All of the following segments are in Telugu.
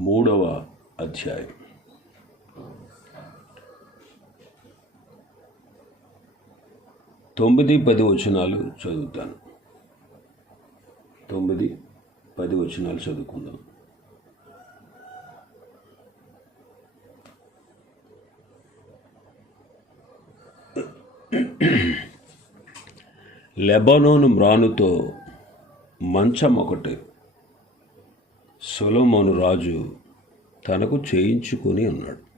మూడవ అధ్యాయం. తొమ్మిది పది వచనాలు చదువుతాను. తొమ్మిది పది వచనాలు చదువుకుందాం. లెబనోను మ్రానుతో మంచం ఒకటి. సొలొమోను రాజు తనకు చేయించుకొని ఉన్నాడు.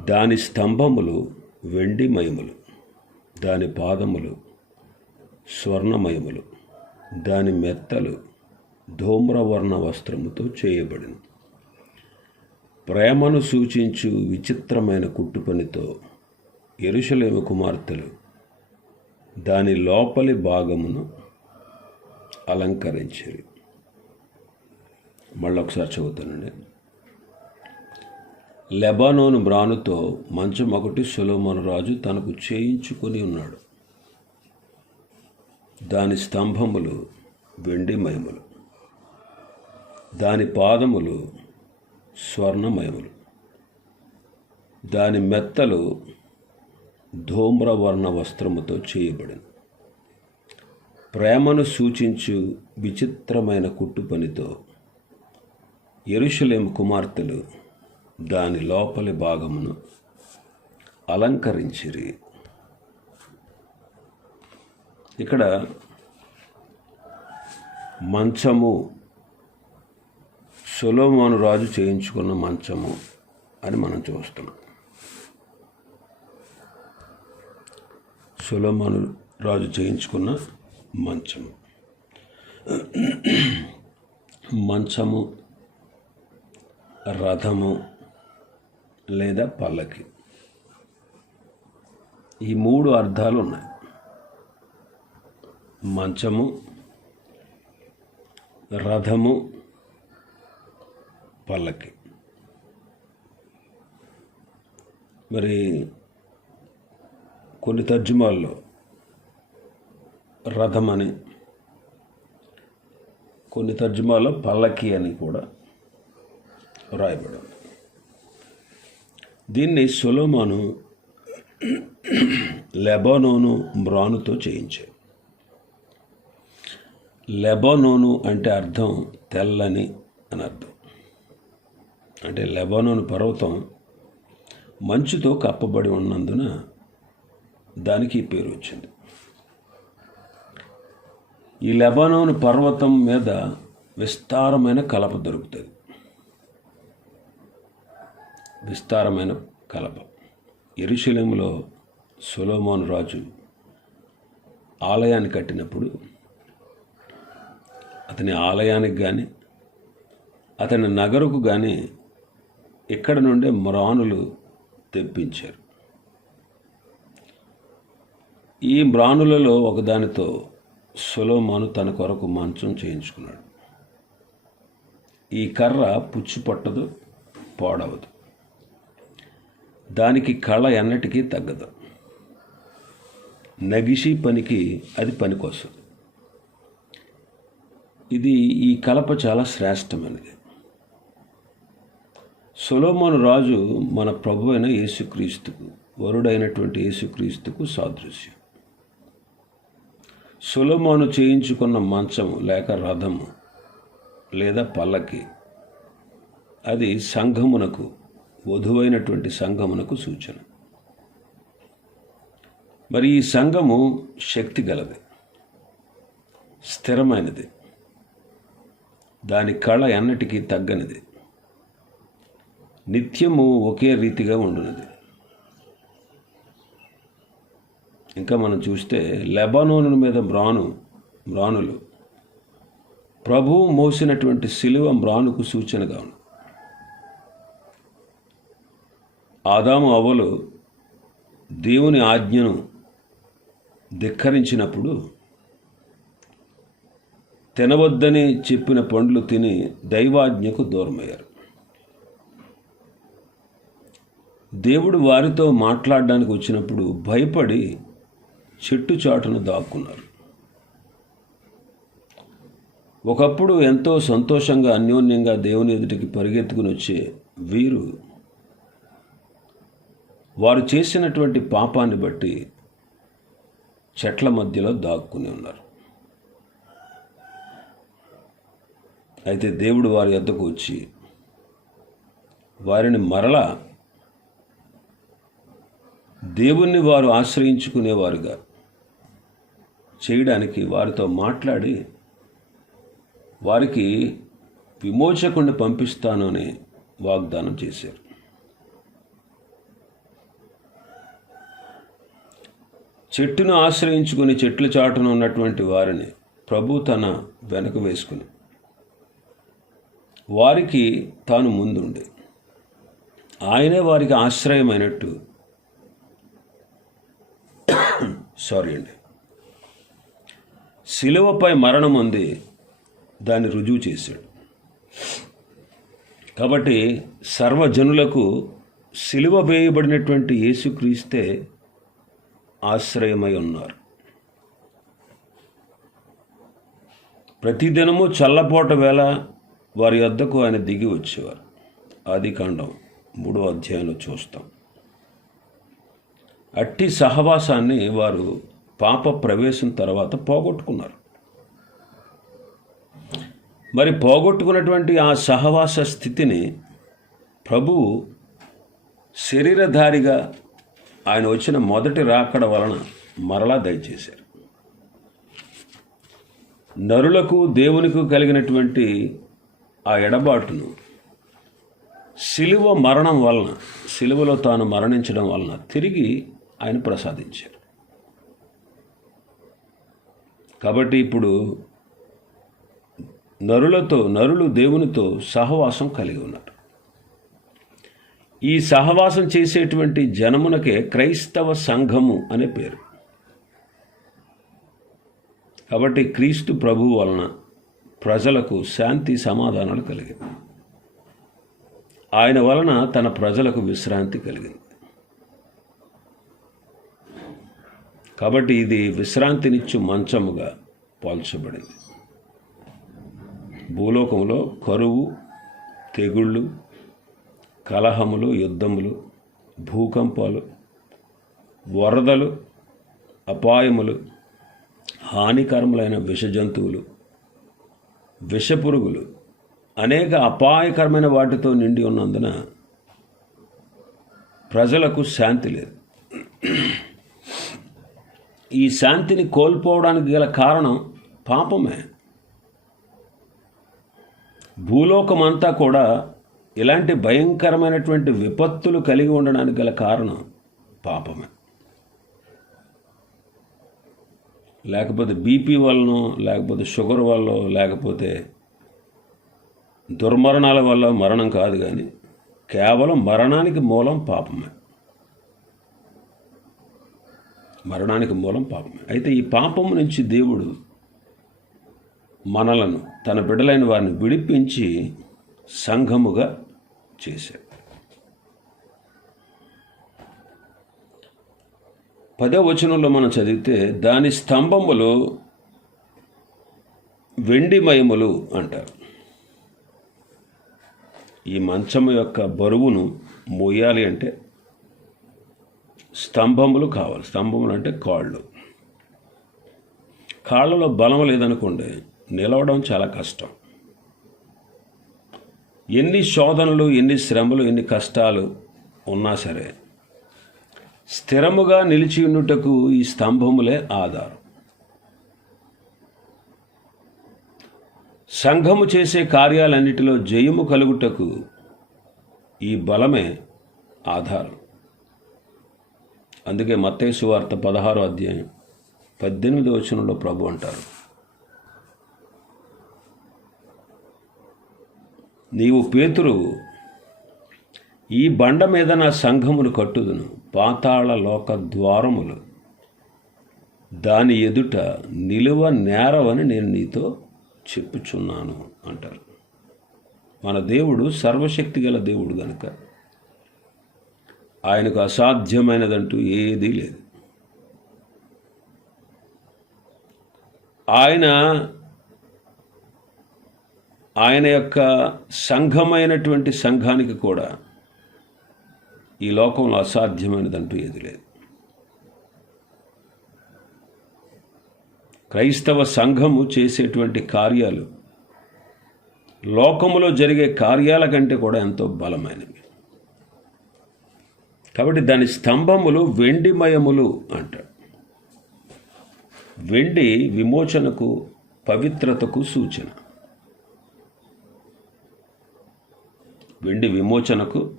దాని స్తంభములు వెండి మయములు దాని పాదములు స్వర్ణమయములు దాని మెత్తలు ధూమ్రవర్ణ వస్త్రముతో చేయబడిన. ప్రేమను సూచించు విచిత్రమైన కుట్టుపనితో ఎరుషలేము కుమార్తెలు దాని లోపలి భాగమును అలంకరించారు. మళ్ళీ ఒకసారి చదువుతానండి. లెబానోను బ్రానుతో మంచం ఒకటి సులోమన్ రాజు తనకు చేయించుకొని ఉన్నాడు. దాని స్తంభములు వెండి మయములు దాని పాదములు స్వర్ణమయములు దాని మెత్తలు ధూమ్రవర్ణ వస్త్రముతో చేయబడింది ప్రేమను సూచించు విచిత్రమైన కుట్టు పనితో ఎరుషలేం కుమార్తెలు దాని లోపలి భాగమును అలంకరించిరి. ఇక్కడ మంచము సొలోమోను రాజు చేయించుకున్న మంచము అని మనం చూస్తున్నాం సొలోమోను రాజు చేయించుకున్న మంచము. మంచము రథము లేదా పల్లకి. ఈ మూడు అర్థాలు ఉన్నాయి మంచము రథము పల్లకి. మరి కొన్ని తర్జుమాల్లో రథం అని కొన్ని తర్జుమాల్లో పల్లకి అని కూడా రాయబడింది దీన్ని సొలోమాను లెబానోను మ్రానుతో చేయించాడు లెబానోను అంటే అర్థం తెల్లని అని అర్థం. అంటే లెబానోను పర్వతం మంచుతో కప్పబడి ఉన్నందున దానికి పేరు వచ్చింది. ఈ లెబానోను పర్వతం మీద విస్తారమైన కలప దొరుకుతుంది. విస్తారమైన కలప. ఎరుశలంలో సొలోమోన్ రాజు ఆలయాన్ని కట్టినప్పుడు అతని ఆలయానికి కానీ అతని నగరుకు కానీ ఇక్కడ నుండే మ్రానులు తెప్పించారు. ఈ మ్రానులలో ఒకదానితో సొలోమాను తన కొరకు మంచం చేయించుకున్నాడు. ఈ కర్ర పుచ్చు పట్టదు పాడవదు. దానికి కళ ఎన్నటికీ తగ్గదు. నగిషి పనికి అది పనికొస్తుంది ఇది ఈ కలప చాలా శ్రేష్టమైనది. సొలోమోను రాజు మన ప్రభు అయిన యేసుక్రీస్తుకు వరుడైనటువంటి యేసుక్రీస్తుకు సాదృశ్యం. సొలోమోను చేయించుకున్న మంచం లేక రథము లేదా పల్లకి అది సంఘమునకు వధువైనటువంటి సంఘమునకు సూచన. మరి ఈ సంఘము శక్తి గలది. స్థిరమైనది. దాని కళ ఎన్నటికీ తగ్గనిది. నిత్యము ఒకే రీతిగా ఉండునది. ఇంకా మనం చూస్తే లెబానోను మీద మ్రాను మ్రానులు. ప్రభువు మోసినటువంటి శిలువ మ్రానుకు సూచనగా ఉంది. ఆదాము అవ్వలు దేవుని ఆజ్ఞను ధిక్కరించినప్పుడు తినవద్దని చెప్పిన పండ్లు తిని దైవాజ్ఞకు దూరమయ్యారు. దేవుడు వారితో మాట్లాడడానికి వచ్చినప్పుడు భయపడి చెట్టు చాటును దాక్కున్నారు. ఒకప్పుడు ఎంతో సంతోషంగా అన్యోన్యంగా దేవుని ఎదుటికి పరిగెత్తుకుని వచ్చే వీరు వారు చేసినటువంటి పాపాన్ని బట్టి చెట్ల మధ్యలో దాక్కుని ఉన్నారు. అయితే దేవుడు వారి వద్దకు వచ్చి వారిని మరలా దేవుణ్ణి వారు ఆశ్రయించుకునేవారుగా చేయడానికి వారితో మాట్లాడి వారికి విమోచకుని పంపిస్తాను అని వాగ్దానం చేశారు. చెట్టును ఆశ్రయించుకుని చెట్ల చాటున ఉన్నటువంటి వారిని ప్రభు తన వెనక వేసుకుని. వారికి తాను ముందుండే. ఆయనే వారికి ఆశ్రయమైనట్టు. సారీ అండి. శిలువపై మరణం ఉంది దాన్ని రుజువు చేశాడు. కాబట్టి సర్వజనులకు సిలువ వేయబడినటువంటి యేసుక్రీస్తే ఆశ్రయమై ఉన్నారు. ప్రతిదినము చల్లపోట వేళ వారి వద్దకు ఆయన దిగి వచ్చేవారు. ఆది కాండం మూడో అధ్యాయంలో చూస్తాం. అట్టి సహవాసాన్ని వారు పాప ప్రవేశం తర్వాత పోగొట్టుకున్నారు. మరి పోగొట్టుకున్నటువంటి ఆ సహవాస స్థితిని ప్రభువు శరీరధారిగా ఆయన వచ్చిన మొదటి రాకడ వలన మరలా దయచేశారు. నరులకు దేవునికి కలిగినటువంటి ఆ ఎడబాటును శిలువ మరణం వలన శిలువలో తాను మరణించడం వలన తిరిగి ఆయన ప్రసాదించారు. కాబట్టి ఇప్పుడు నరులతో నరులు దేవునితో సహవాసం కలిగి ఉన్నారు. ఈ సహవాసం చేసేటువంటి జనమునకే క్రైస్తవ సంఘము అనే పేరు. కాబట్టి క్రీస్తు ప్రభువు వలన ప్రజలకు శాంతి సమాధానాలు కలిగింది. ఆయన వలన తన ప్రజలకు విశ్రాంతి కలిగింది. కాబట్టి ఇది విశ్రాంతినిచ్చు మంచముగా పోల్చబడింది. భూలోకంలో కరువు తెగుళ్ళు కలహములు యుద్ధములు భూకంపాలు వరదలు అపాయములు హానికరములైన విష జంతువులు విషపురుగులు అనేక అపాయకరమైన వాటితో నిండి ఉన్నందున ప్రజలకు శాంతి లేదు. ఈ శాంతిని కోల్పోవడానికి గల కారణం పాపమే. భూలోకమంతా కూడా ఇలాంటి భయంకరమైనటువంటి విపత్తులు కలిగి ఉండడానికి గల కారణం పాపమే. లేకపోతే బీపీ వలన లేకపోతే షుగర్ వల్ల లేకపోతే దుర్మరణాల వల్ల మరణం కాదు కానీ కేవలం మరణానికి మూలం పాపమే. మరణానికి మూలం పాపమే. అయితే ఈ పాపము నుంచి దేవుడు మనలను తన బిడ్డలైన వారిని విడిపించి సంఘముగా చేశాడు. పదో వచనంలో మనం చదివితే దాని స్తంభములు వెండిమయములు అంటారు. ఈ మంచము యొక్క బరువును మోయాలి అంటే స్తంభములు కావాలి. స్తంభములు అంటే కాళ్ళు. కాళ్ళలో బలం లేదనుకోండి నిలవడం చాలా కష్టం. ఎన్ని శోధనలు ఎన్ని శ్రమలు ఎన్ని కష్టాలు ఉన్నా సరే స్థిరముగా నిలిచి ఉండుటకు ఈ స్తంభములే ఆధారం. సంఘము చేసే కార్యాలన్నిటిలో జయము కలుగుటకు ఈ బలమే ఆధారం. అందుకే మత్తేసు వార్త పదహారో అధ్యాయం పద్దెనిమిది వచనంలో ప్రభు అంటారు నీవు పేతురువు ఈ బండ మీద నా సంఘమును కట్టుదును పాతాళ లోక ద్వారములు. దాని ఎదుట నిలువ నేరవని నేను నీతో చెప్పుచున్నాను అంటారు. మన దేవుడు సర్వశక్తి గల దేవుడు గనుక. ఆయనకు అసాధ్యమైనదంటూ ఏదీ లేదు. ఆయన ఆయన యొక్క సంఘమైనటువంటి సంఘానికి కూడా ఈ లోకంలో అసాధ్యమైనదంటూ ఏది లేదు. క్రైస్తవ సంఘము చేసేటువంటి కార్యాలు లోకములో జరిగే కార్యాల కంటే కూడా ఎంతో బలమైనవి. కాబట్టి దాని స్తంభములు వెండిమయములు అంటాడు వెండి విమోచనకు పవిత్రతకు సూచన. వెండి విమోచనకు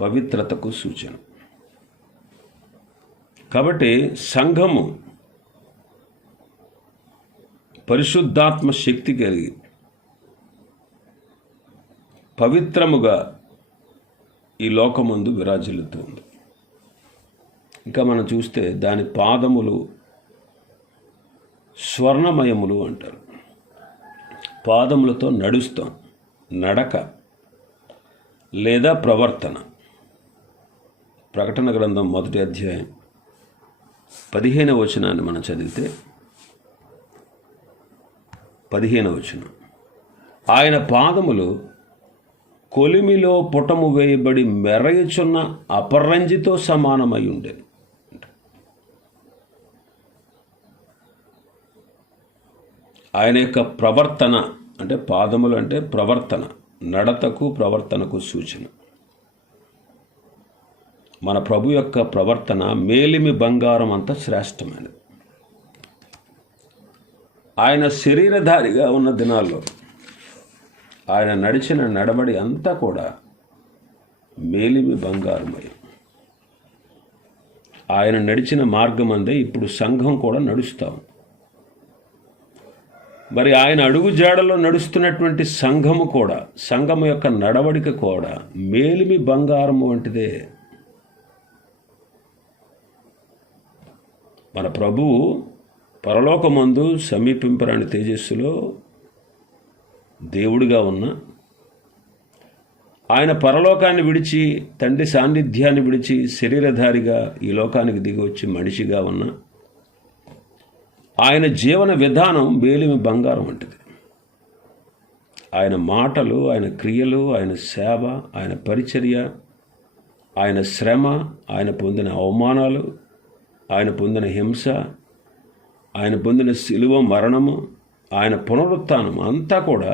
పవిత్రతకు సూచన. కాబట్టి సంఘము పరిశుద్ధాత్మ శక్తి కలిగి పవిత్రముగా ఈ లోకమందు విరాజిల్లుతుంది. ఇంకా మనం చూస్తే దాని పాదములు స్వర్ణమయములు అంటారు. పాదములతో నడుస్తాం నడక లేదా ప్రవర్తన. ప్రకటన గ్రంథం మొదటి అధ్యాయం పదిహేనవ వచనాన్ని మనం చదివితే పదిహేనవ వచనం. ఆయన పాదములు కొలిమిలో పుటము వేయబడి మెరయుచున్న అపరంజితో సమానమై ఉండే. ఆయన యొక్క ప్రవర్తన అంటే పాదములు అంటే ప్రవర్తన. నడతకు ప్రవర్తనకు సూచన. మన ప్రభు యొక్క ప్రవర్తన మేలిమి బంగారం అంత శ్రేష్టమైనది. ఆయన శరీరధారిగా ఉన్న దినాల్లో ఆయన నడిచిన నడబడి అంతా కూడా మేలిమి బంగారమై. ఆయన నడిచిన మార్గం అందే ఇప్పుడు సంఘం కూడా నడుస్తాం మరి ఆయన అడుగు జాడలో నడుస్తున్నటువంటి సంఘము కూడా సంఘము యొక్క నడవడిక కూడా మేలిమి బంగారం వంటిదే. మన ప్రభువు పరలోకమందు సమీపింపరాని తేజస్సులో దేవుడిగా ఉన్న ఆయన పరలోకాన్ని విడిచి తండ్రి సాన్నిధ్యాన్ని విడిచి శరీరధారిగా ఈ లోకానికి దిగి వచ్చి మనిషిగా ఉన్న ఆయన జీవన విధానం మేలిమి బంగారం వంటిది ఆయన మాటలు ఆయన క్రియలు ఆయన సేవ ఆయన పరిచర్య ఆయన శ్రమ ఆయన పొందిన అవమానాలు ఆయన పొందిన హింస ఆయన పొందిన శిలువ మరణము ఆయన పునరుత్థానం అంతా కూడా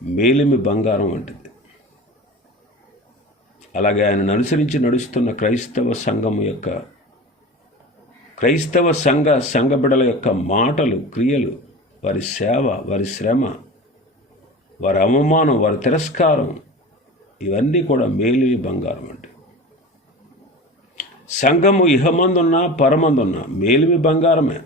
మేలిమి బంగారం వంటిది అలాగే ఆయనను అనుసరించి నడుస్తున్న క్రైస్తవ సంఘం యొక్క క్రైస్తవ సంఘ సంఘ బిడల యొక్క మాటలు క్రియలు వారి సేవ వారి శ్రమ వారి అవమానం వారి తిరస్కారం ఇవన్నీ కూడా మేలిమి బంగారం అంటే సంఘము ఇహమందున్నా పరమందున్నా మేలిమి బంగారమే.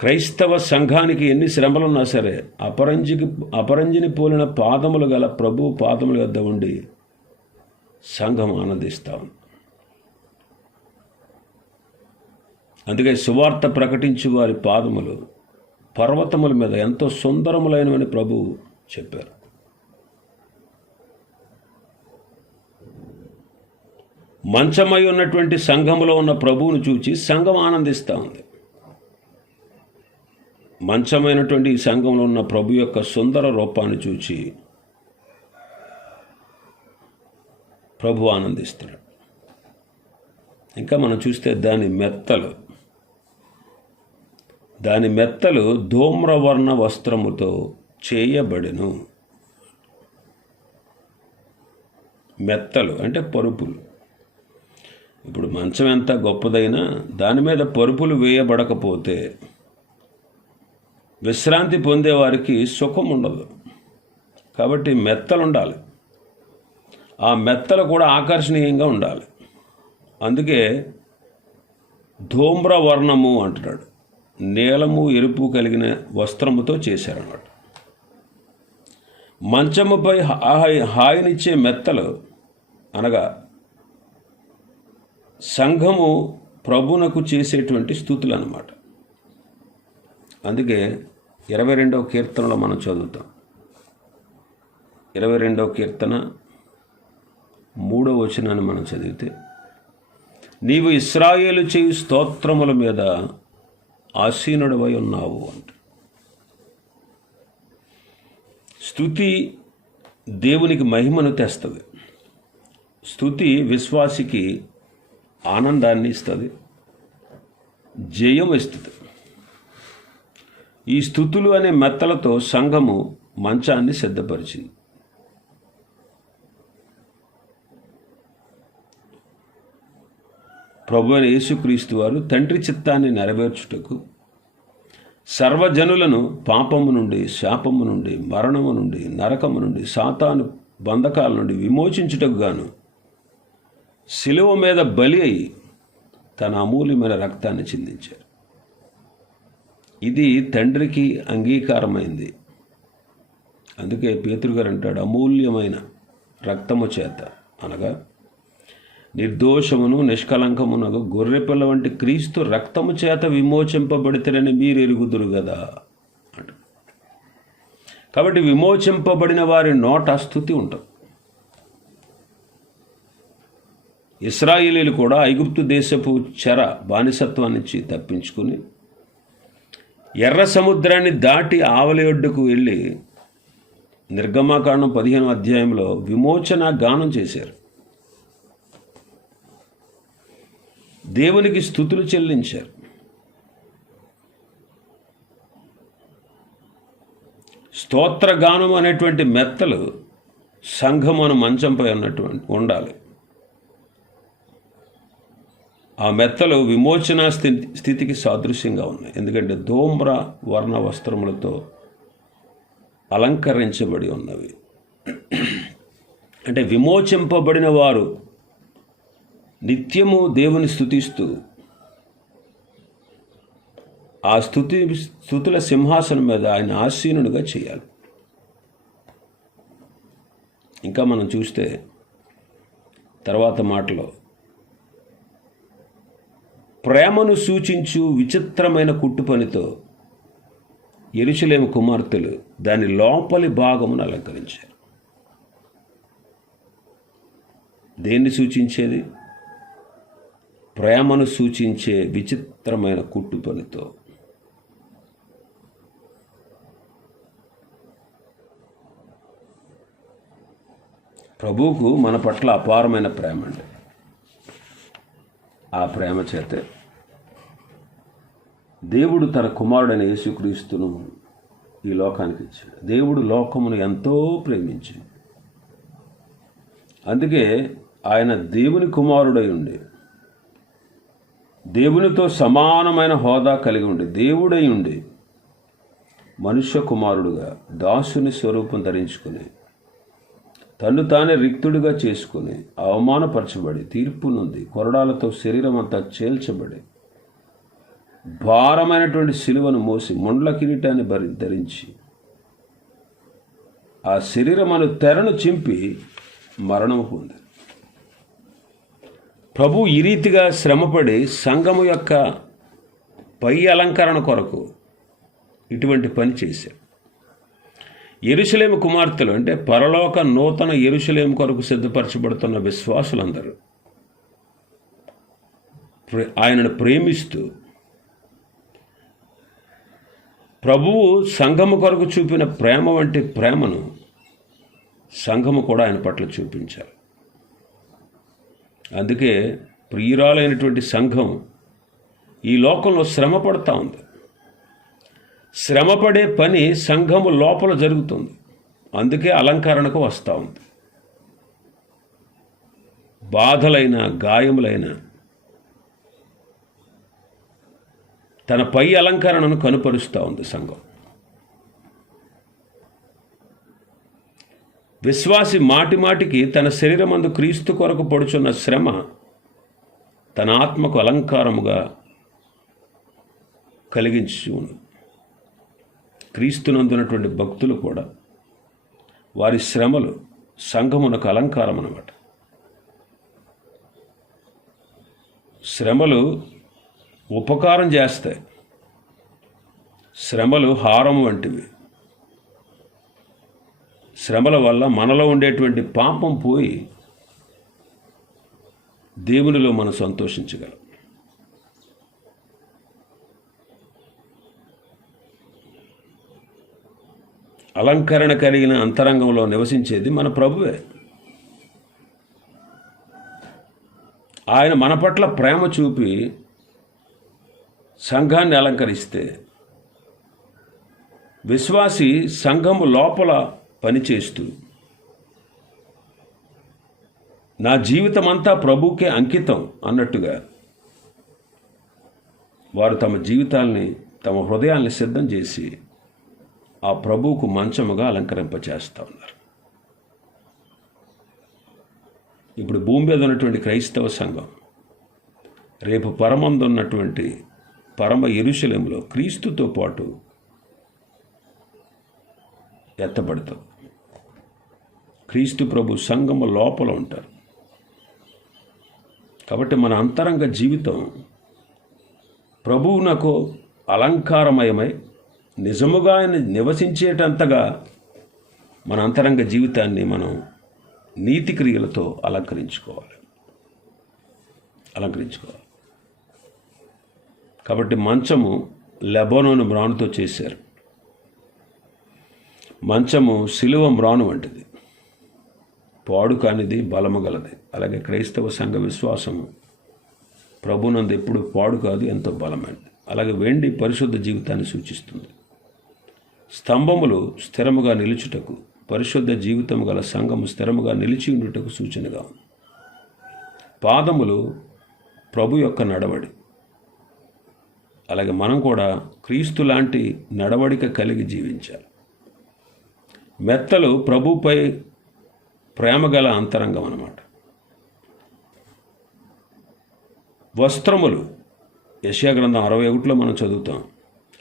క్రైస్తవ సంఘానికి ఎన్ని శ్రమలున్నా సరే అపరంజికి అపరంజిని పోలిన పాదములు గల ప్రభు పాదముల వద్ద ఉండి సంఘం ఆనందిస్తా ఉంది అందుకే సువార్త ప్రకటించు వారి పాదములు పర్వతముల మీద ఎంతో సుందరములైనవని ప్రభు చెప్పారు. మంచమై ఉన్నటువంటి సంఘములో ఉన్న ప్రభువును చూచి సంఘం ఆనందిస్తూ ఉంది. మంచమైనటువంటి ఈ సంఘంలో ఉన్న ప్రభు యొక్క సుందర రూపాన్ని చూచి ప్రభు ఆనందిస్తాడు ఇంకా మనం చూస్తే దాని మెత్తలు. దాని మెత్తలు ధూమ్రవర్ణ వస్త్రముతో చేయబడెను. మెత్తలు అంటే పరుపులు. ఇప్పుడు మంచం ఎంత గొప్పదైనా దాని మీద పరుపులు వేయబడకపోతే విశ్రాంతి పొందేవారికి సుఖం ఉండదు. కాబట్టి మెత్తలు ఉండాలి ఆ మెత్తలు కూడా ఆకర్షణీయంగా ఉండాలి. అందుకే ధూమ్రవర్ణము అంటున్నాడు. నీలము ఎరుపు కలిగిన వస్త్రముతో చేశారన్నమాట. మంచముపై హాయి హాయినిచ్చే మెత్తలు అనగా సంఘము ప్రభునకు చేసేటువంటి స్థుతులు అన్నమాట అందుకే ఇరవై రెండవ కీర్తనలో మనం చదువుతాం. ఇరవై రెండవ కీర్తన మూడవ వచనాన్ని మనం చదివితే నీవు ఇస్రాయేలు చేయు స్తోత్రముల మీద ఆసీనుడవై ఉన్నావు అంట. స్థుతి దేవునికి మహిమను తెస్తుంది. స్థుతి విశ్వాసికి ఆనందాన్ని ఇస్తుంది. జయం ఇస్తుంది. ఈ స్థుతులు అనే మెత్తలతో సంఘము మంచాన్ని సిద్ధపరిచింది. ప్రభు అయిన యేసుక్రీస్తు వారు తండ్రి చిత్తాన్ని నెరవేర్చుటకు సర్వజనులను పాపము నుండి శాపము నుండి మరణము నుండి నరకము నుండి సాతాను బంధకాల నుండి విమోచించుటకు గాను శిలువ మీద బలి అయి తన అమూల్యమైన రక్తాన్ని చిందించారు. ఇది తండ్రికి అంగీకారమైంది. అందుకే పేతురు అంటాడు అమూల్యమైన రక్తము చేత. అనగా నిర్దోషమును నిష్కలంకమునకు గొర్రెపిల్ల వంటి క్రీస్తు రక్తము చేత విమోచింపబడితేనని మీరు ఎరుగుదురు కదా అంట. కాబట్టి విమోచింపబడిన వారి నోట స్థుతి ఉంటుంది. ఇస్రాయేలీలు కూడా ఐగుప్తు దేశపు చెర బానిసత్వం నుంచి తప్పించుకుని ఎర్ర సముద్రాన్ని దాటి ఆవలి ఒడ్డుకు వెళ్ళి నిర్గమాకాండం పదిహేను అధ్యాయంలో విమోచన గానం చేశారు. దేవునికి స్థుతులు చెల్లించారు. స్తోత్రగానం అనేటువంటి మెత్తలు సంఘమును మంచంపై ఉన్నటువంటి ఉండాలి. ఆ మెత్తలు విమోచన స్థితి స్థితికి సాదృశ్యంగా ఉన్నాయి. ఎందుకంటే ధూమ్ర వర్ణ వస్త్రములతో అలంకరించబడి ఉన్నవి. అంటే విమోచింపబడిన వారు నిత్యము దేవుని స్థుతిస్తూ ఆ స్థుతి స్థుతుల సింహాసనం మీద ఆయన ఆసీనుడిగా చేయాలి. ఇంకా మనం చూస్తే తర్వాత మాటలో ప్రేమను సూచించు విచిత్రమైన కుట్టుపనితో పనితో కుమార్తెలు దాని లోపలి భాగమును అలంకరించారు. దేన్ని సూచించేది? ప్రేమను సూచించే విచిత్రమైన కుట్టు పనితో. ప్రభువుకు మన పట్ల అపారమైన ప్రేమ అండి. ఆ ప్రేమ చేతే దేవుడు తన కుమారుడైన యేసుక్రీస్తును ఈ లోకానికి ఇచ్చాడు. దేవుడు లోకమును ఎంతో ప్రేమించింది అందుకే ఆయన దేవుని కుమారుడై ఉండేది దేవునితో సమానమైన హోదా కలిగి ఉండి దేవుడై ఉండి మనుష్య కుమారుడుగా దాసుని స్వరూపం ధరించుకుని తన్ను తానే రిక్తుడిగా చేసుకుని అవమానపరచబడి తీర్పు నుండి కొరడాలతో శరీరం అంతా చేల్చబడి భారమైనటువంటి శిలువను మోసి ముండ్ల కిరీటాన్ని భరి ధరించి ఆ శరీరమను తెరను చింపి మరణము పొంది ప్రభు ఈ రీతిగా శ్రమపడి సంఘము యొక్క పై అలంకరణ కొరకు ఇటువంటి పని చేశారు ఎరుసలేము కుమార్తెలు అంటే పరలోక నూతన ఎరుసలేం కొరకు సిద్ధపరచబడుతున్న విశ్వాసులందరూ ప్రే- ఆయనను ప్రేమిస్తూ ప్రభువు సంఘము కొరకు చూపిన ప్రేమ వంటి ప్రేమను సంఘము కూడా ఆయన పట్ల చూపించారు. అందుకే ప్రియురాలైనటువంటి సంఘం ఈ లోకంలో శ్రమ పడుతూ ఉంది. శ్రమపడే పని సంఘము లోపల జరుగుతుంది. అందుకే అలంకరణకు వస్తూ ఉంది. బాధలైన గాయములైన తన పై అలంకరణను కనుపరుస్తూ ఉంది సంఘం. విశ్వాసి మాటి మాటికి తన శరీరమందు క్రీస్తు కొరకు పడుచున్న శ్రమ తన ఆత్మకు అలంకారముగా కలిగించి ఉంది. క్రీస్తునందునటువంటి భక్తులు కూడా వారి శ్రమలు సంఘమునకు అలంకారం అన్నమాట శ్రమలు ఉపకారం చేస్తాయి. శ్రమలు హారం వంటివి. శ్రమల వల్ల మనలో ఉండేటువంటి పాపం పోయి దేవునిలో మనం సంతోషించగలం. అలంకరణ కలిగిన అంతరంగంలో నివసించేది మన ప్రభువే. ఆయన మన పట్ల ప్రేమ చూపి సంఘాన్ని అలంకరిస్తే విశ్వాసి సంఘము లోపల పనిచేస్తూ. నా జీవితం అంతా ప్రభుకే అంకితం అన్నట్టుగా వారు తమ జీవితాల్ని తమ హృదయాల్ని సిద్ధం చేసి ఆ ప్రభువుకు మంచముగా అలంకరింపచేస్తూ ఉన్నారు. ఇప్పుడు భూమి మీద ఉన్నటువంటి క్రైస్తవ సంఘం రేపు పరమందున్నటువంటి పరమ ఎరుశలంలో క్రీస్తుతో పాటు ఎత్తబడతాం క్రీస్తు ప్రభు సంఘము లోపల ఉంటారు. కాబట్టి మన అంతరంగ జీవితం ప్రభువునకు అలంకారమయమై నిజముగా ఆయన నివసించేటంతగా మన అంతరంగ జీవితాన్ని మనం నీతి క్రియలతో అలంకరించుకోవాలి. అలంకరించుకోవాలి. కాబట్టి మంచము లెబోనోను మ్రానుతో చేశారు. మంచము శిలువ మ్రాను వంటిది. పాడు కానిది బలము గలది అలాగే క్రైస్తవ సంఘ విశ్వాసము ప్రభునందు ఎప్పుడు పాడు కాదు ఎంతో బలమైనది. అలాగే వెండి పరిశుద్ధ జీవితాన్ని సూచిస్తుంది. స్తంభములు స్థిరముగా నిలుచుటకు పరిశుద్ధ జీవితము గల సంఘము స్థిరముగా నిలిచి ఉండుటకు సూచనగా ఉంది. పాదములు ప్రభు యొక్క నడవడి. అలాగే మనం కూడా క్రీస్తు లాంటి నడవడిక కలిగి జీవించాలి. మెత్తలు ప్రభుపై ప్రేమ గల అంతరంగం అన్నమాట. వస్త్రములు యశా గ్రంథం అరవై ఒకటిలో మనం చదువుతాం.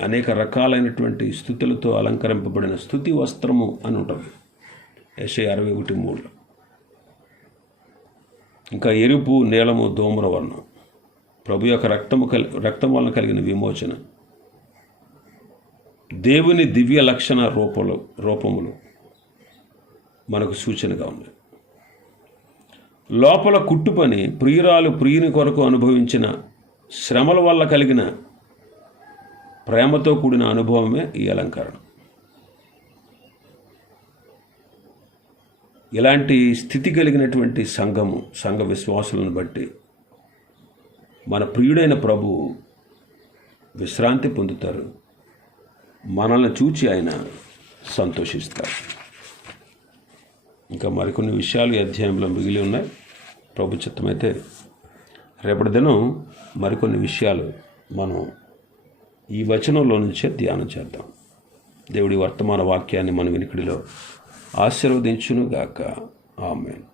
అనేక రకాలైనటువంటి స్థుతులతో అలంకరింపబడిన స్థుతి వస్త్రము అని ఉంటుంది యశ అరవై ఒకటి మూడులో. ఇంకా ఎరుపు నీలము దోమర వర్ణం. ప్రభు యొక్క రక్తము కలి రక్తం వలన కలిగిన విమోచన. దేవుని దివ్య లక్షణ రూపంలో రూపములు. మనకు సూచనగా ఉంది. లోపల కుట్టు పని ప్రియురాలు ప్రియుని కొరకు అనుభవించిన శ్రమల వల్ల కలిగిన ప్రేమతో కూడిన అనుభవమే ఈ అలంకరణ. ఇలాంటి స్థితి కలిగినటువంటి సంఘము సంఘ విశ్వాసులను బట్టి మన ప్రియుడైన ప్రభు విశ్రాంతి పొందుతారు. మనల్ని చూచి ఆయన సంతోషిస్తారు. ఇంకా మరికొన్ని విషయాలు ఈ అధ్యాయంలో మిగిలి ఉన్నాయి. ప్రభు చిత్తమైతే రేపటి దినం మరికొన్ని విషయాలు మనం ఈ వచనంలో నుంచే ధ్యానం చేద్దాం. దేవుడి వర్తమాన వాక్యాన్ని మన వినికిడిలో ఆశీర్వదించునుగాక. ఆమెను.